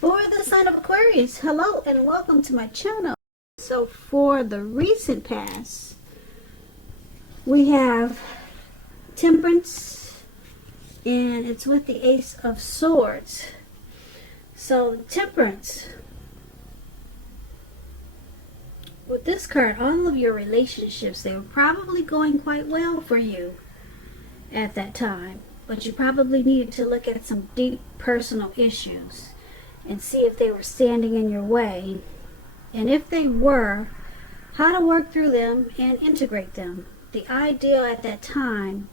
For the sign of Aquarius, hello and welcome to my channel. So for the recent past, we have Temperance, and it's with the Ace of Swords. So Temperance, with this card, all of your relationships, they were probably going quite well for you at that time, but you probably needed to look at some deep personal issues and see if they were standing in your way, and if they were, how to work through them and integrate them. The ideal at that time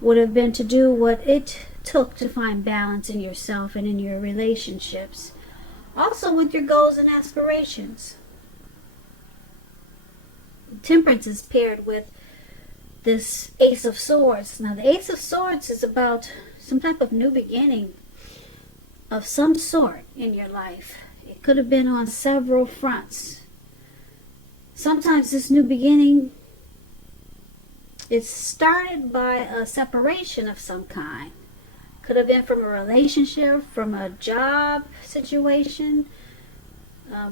would have been to do what it took to find balance in yourself and in your relationships, also with your goals and aspirations. Temperance is paired with this Ace of Swords. Now the Ace of Swords is about some type of new beginning of some sort in your life. It could have been on several fronts. Sometimes this new beginning is started by a separation of some kind. Could have been from a relationship, from a job situation,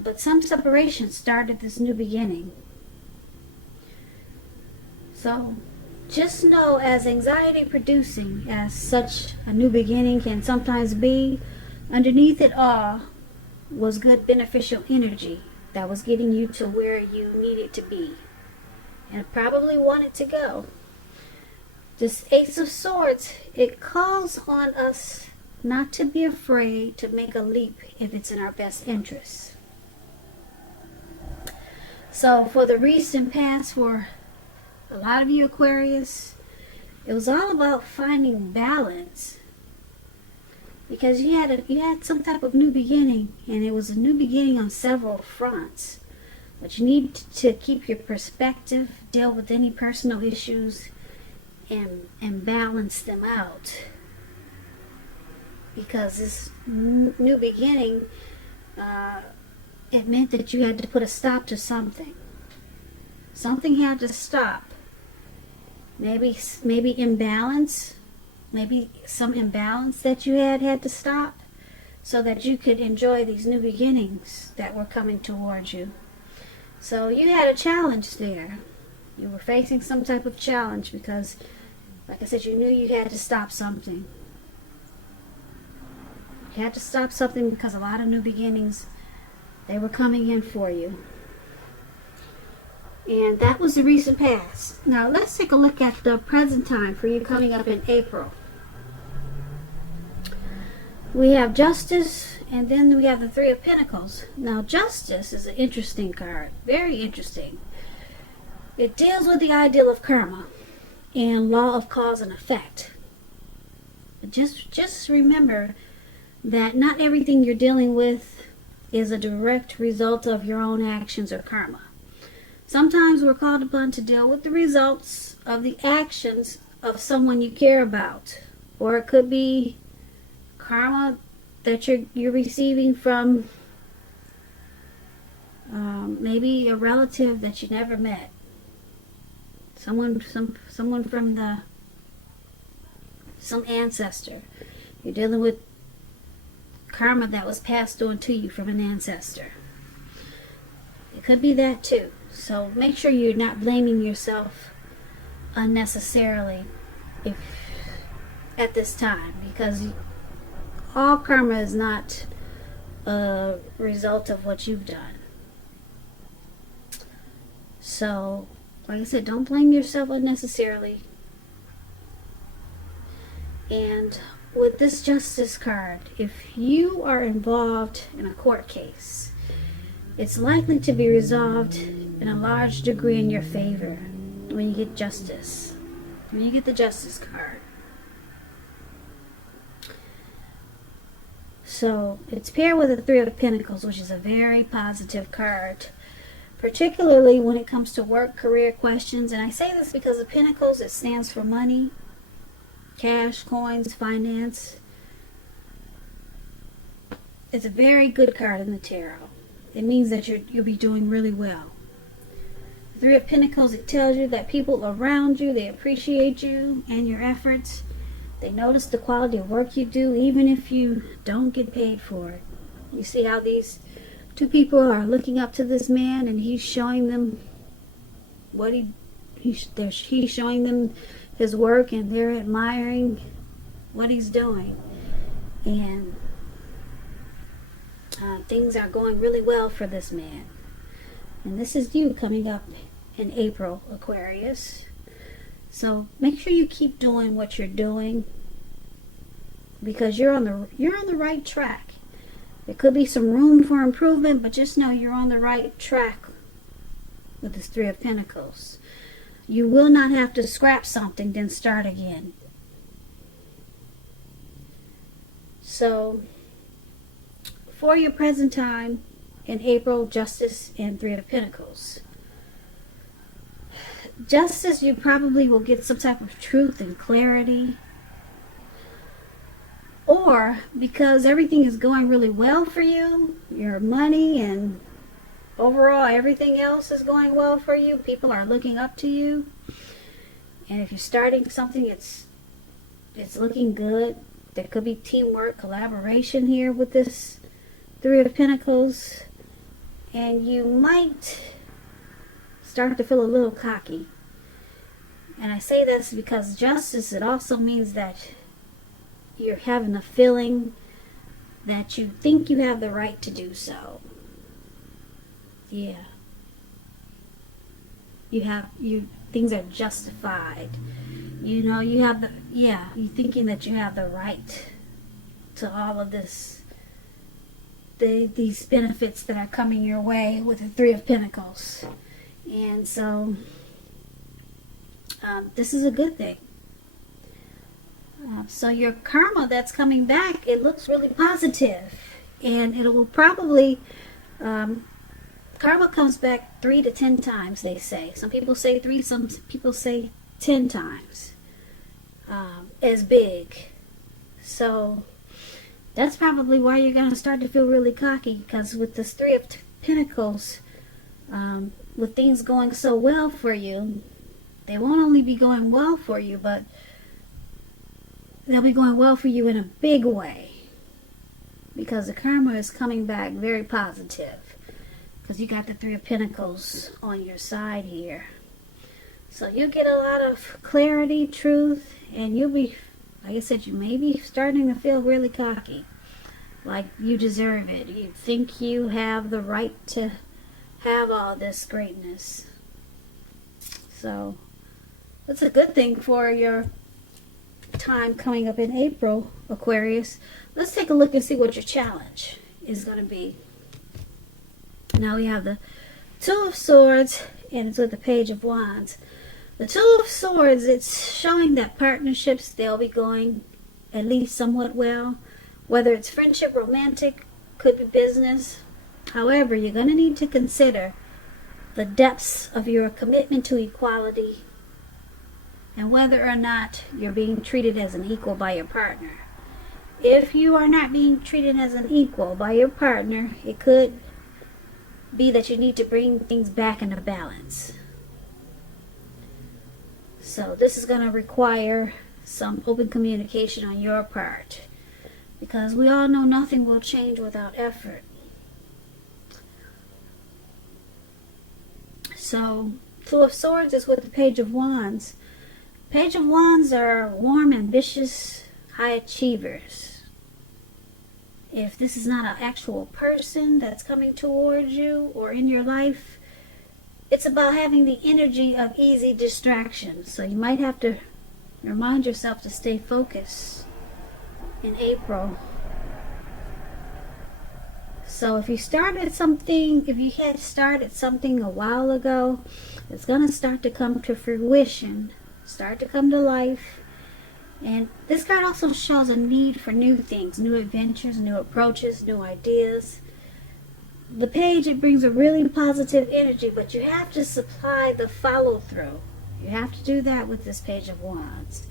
but some separation started this new beginning. So just know, as anxiety producing as such a new beginning can sometimes be, underneath it all was good beneficial energy that was getting you to where you needed to be and probably wanted to go. This Ace of Swords, it calls on us not to be afraid to make a leap if it's in our best interest. So for the recent past, for a lot of you Aquarius, it was all about finding balance, because you had some type of new beginning, and it was a new beginning on several fronts. But you need to keep your perspective, deal with any personal issues, and balance them out. Because this new beginning, it meant that you had to put a stop to something. Something had to stop. Maybe imbalance. Maybe some imbalance that you had to stop, so that you could enjoy these new beginnings that were coming towards you. So you had a challenge there. You were facing some type of challenge because, like I said, you knew you had to stop something. You had to stop something because a lot of new beginnings, they were coming in for you. And that was the recent past. Now let's take a look at the present time for you coming up in April. We have Justice, and then we have the Three of Pentacles. Now Justice is an interesting card, very interesting. It deals with the ideal of karma and law of cause and effect. But just remember that not everything you're dealing with is a direct result of your own actions or karma. Sometimes we're called upon to deal with the results of the actions of someone you care about, or it could be karma that you're receiving from maybe a relative that you never met, someone from some ancestor. You're dealing with karma that was passed on to you from an ancestor. It could be that too. So make sure you're not blaming yourself unnecessarily at this time, because all karma is not a result of what you've done. So, like I said, don't blame yourself unnecessarily. And with this Justice card, if you are involved in a court case, it's likely to be resolved in a large degree in your favor when you get Justice. When you get the Justice card. So it's paired with the Three of Pentacles, which is a very positive card, particularly when it comes to work, career questions. And I say this because the Pentacles, it stands for money, cash, coins, finance. It's a very good card in the tarot. It means that you'll be doing really well. The Three of Pentacles, it tells you that people around you, they appreciate you and your efforts. They notice the quality of work you do, even if you don't get paid for it. You see how these two people are looking up to this man, and he's showing them what he's showing them his work, and they're admiring what he's doing. And things are going really well for this man. And this is you coming up in April, Aquarius. So make sure you keep doing what you're doing, because you're on the right track. There could be some room for improvement, but just know you're on the right track with this Three of Pentacles. You will not have to scrap something, then start again. So, for your present time in April, Justice and Three of Pentacles. Justice, you probably will get some type of truth and clarity. Or because everything is going really well for you, your money and overall everything else is going well for you, people are looking up to you. And if you're starting something, it's looking good. There could be teamwork, collaboration here with this Three of Pentacles. And you might start to feel a little cocky. And I say this because Justice, it also means that you're having a feeling that you think you have the right to do so. Yeah. Things are justified. You know, you're thinking that you have the right to all of this, these benefits that are coming your way with the Three of Pentacles. And so, this is a good thing. So your karma that's coming back, it looks really positive. And it will probably, karma comes back 3 to 10 times, they say. Some people say 3, some people say 10 times as big. So that's probably why you're going to start to feel really cocky, because with this Three of Pentacles, with things going so well for you, they won't only be going well for you, but they'll be going well for you in a big way, because the karma is coming back very positive, because you got the Three of Pentacles on your side here. So you'll get a lot of clarity, truth, and you'll be, like I said, you may be starting to feel really cocky, like you deserve it. You think you have the right to have all this greatness. So that's a good thing for your time coming up in April, Aquarius. Let's take a look and see what your challenge is going to be. Now we have the Two of Swords, and it's with the Page of Wands. The Two of Swords, it's showing that partnerships, they'll be going at least somewhat well. Whether it's friendship, romantic, could be business. However, you're going to need to consider the depths of your commitment to equality, and whether or not you're being treated as an equal by your partner. If you are not being treated as an equal by your partner, it could be that you need to bring things back into balance. So this is going to require some open communication on your part, because we all know nothing will change without effort. So Two of Swords is with the Page of Wands. Page of Wands are warm, ambitious, high achievers. If this is not an actual person that's coming towards you or in your life, it's about having the energy of easy distraction. So you might have to remind yourself to stay focused in April. So if you started something, if you had started something a while ago, it's going to start to come to fruition, start to come to life. And this card also shows a need for new things, new adventures, new approaches, new ideas. The Page, it brings a really positive energy, but you have to supply the follow-through. You have to do that with this Page of Wands.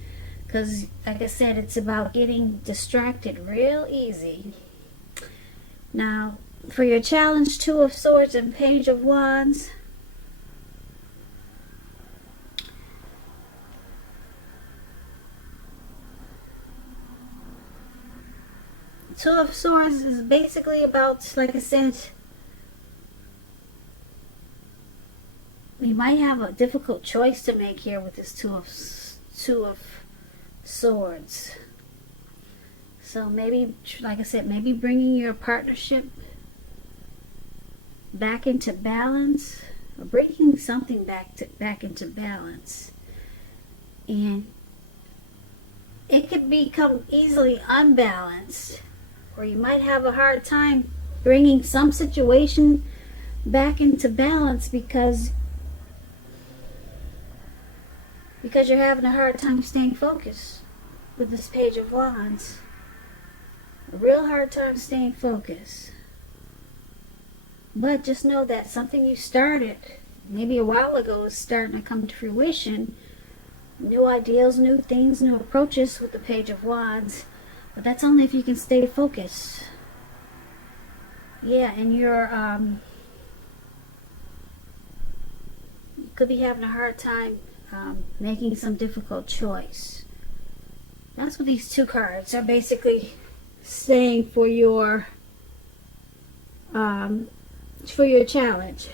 Because, like I said, it's about getting distracted real easy. Now, for your challenge, Two of Swords and Page of Wands, Two of Swords is basically about, like I said, you might have a difficult choice to make here with this Two of Swords. So maybe, like I said, maybe bringing your partnership back into balance, or bringing something back into balance. And it could become easily unbalanced, or you might have a hard time bringing some situation back into balance because you're having a hard time staying focused with this Page of Wands. A real hard time staying focused. But just know that something you started maybe a while ago is starting to come to fruition. New ideals, new things, new approaches with the Page of Wands. But that's only if you can stay focused. Yeah, and you could be having a hard time making some difficult choice. That's what these two cards are basically saying for your challenge.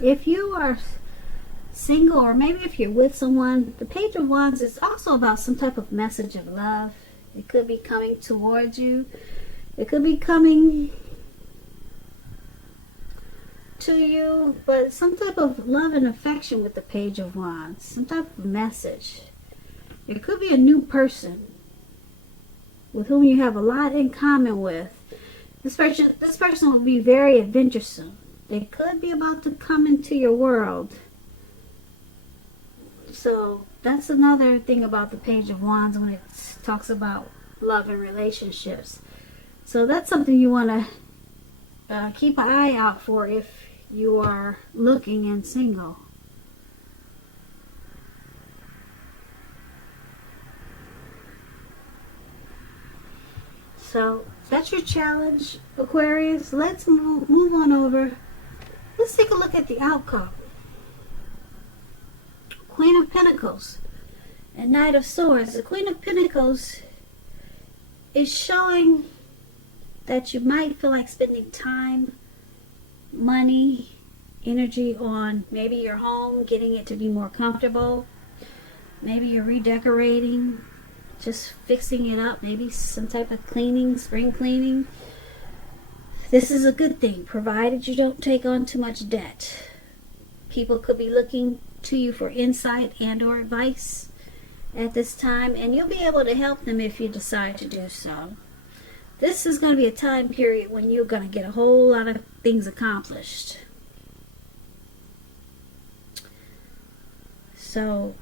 If you are single, or maybe if you're with someone, the Page of Wands is also about some type of message of love. It could be coming towards you. It could be coming to you, but some type of love and affection with the Page of Wands. Some type of message. It could be a new person with whom you have a lot in common with. This person will be very adventuresome. They could be about to come into your world. So that's another thing about the Page of Wands when it talks about love and relationships. So that's something you want to keep an eye out for if you are looking and single. So that's your challenge, Aquarius. Let's move on over. Let's take a look at the outcome. Queen of Pentacles and Knight of Swords. The Queen of Pentacles is showing that you might feel like spending time, money, energy on maybe your home, getting it to be more comfortable. Maybe you're redecorating, just fixing it up, maybe some type of cleaning, spring cleaning. This is a good thing, provided you don't take on too much debt. People could be looking to you for insight and or advice at this time, and you'll be able to help them if you decide to do so. This is going to be a time period when you're going to get a whole lot of things accomplished. So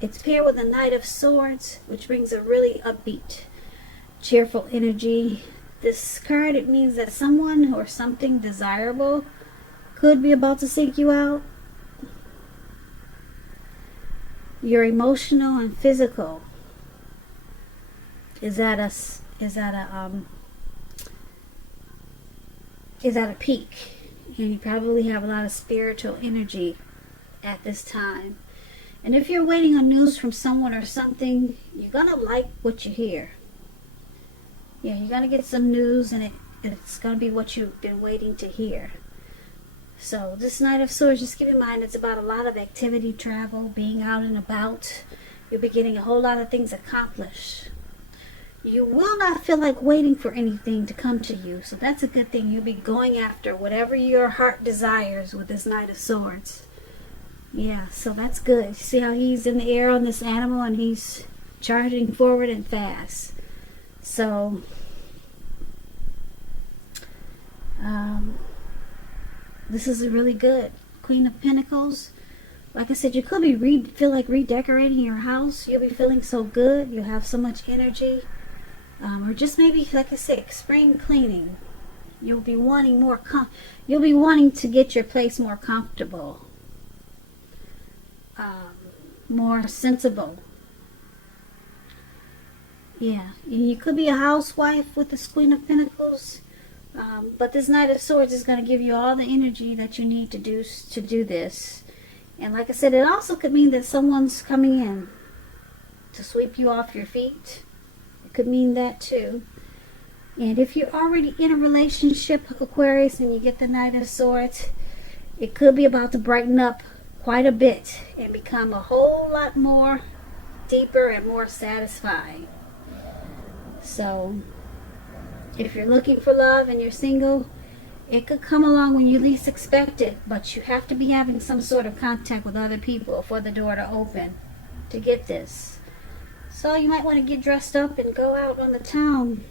it's paired with a Knight of Swords, which brings a really upbeat, cheerful energy. This card, it means that someone or something desirable could be about to seek you out. Your emotional and physical is at a peak, and you probably have a lot of spiritual energy at this time. And if you're waiting on news from someone or something, you're gonna like what you hear. Yeah, you're gonna get some news, and it's gonna be what you've been waiting to hear. So this Knight of Swords, just keep in mind, it's about a lot of activity, travel, being out and about. You'll be getting a whole lot of things accomplished. You will not feel like waiting for anything to come to you. So that's a good thing. You'll be going after whatever your heart desires with this Knight of Swords. Yeah, so that's good. See how he's in the air on this animal, and he's charging forward and fast. So this is really good. Queen of Pentacles. Like I said, you could be feel like redecorating your house. You'll be feeling so good. You'll have so much energy. Or just maybe, like I said, spring cleaning. You'll be wanting more. You'll be wanting to get your place more comfortable, more sensible. Yeah, and you could be a housewife with this Queen of Pentacles. But this Knight of Swords is going to give you all the energy that you need to do this. And like I said, it also could mean that someone's coming in to sweep you off your feet. Could mean that too. And if you're already in a relationship, Aquarius, and you get the Knight of Swords, it could be about to brighten up quite a bit and become a whole lot more deeper and more satisfying. So if you're looking for love and you're single, it could come along when you least expect it, but you have to be having some sort of contact with other people for the door to open to get this. So you might want to get dressed up and go out on the town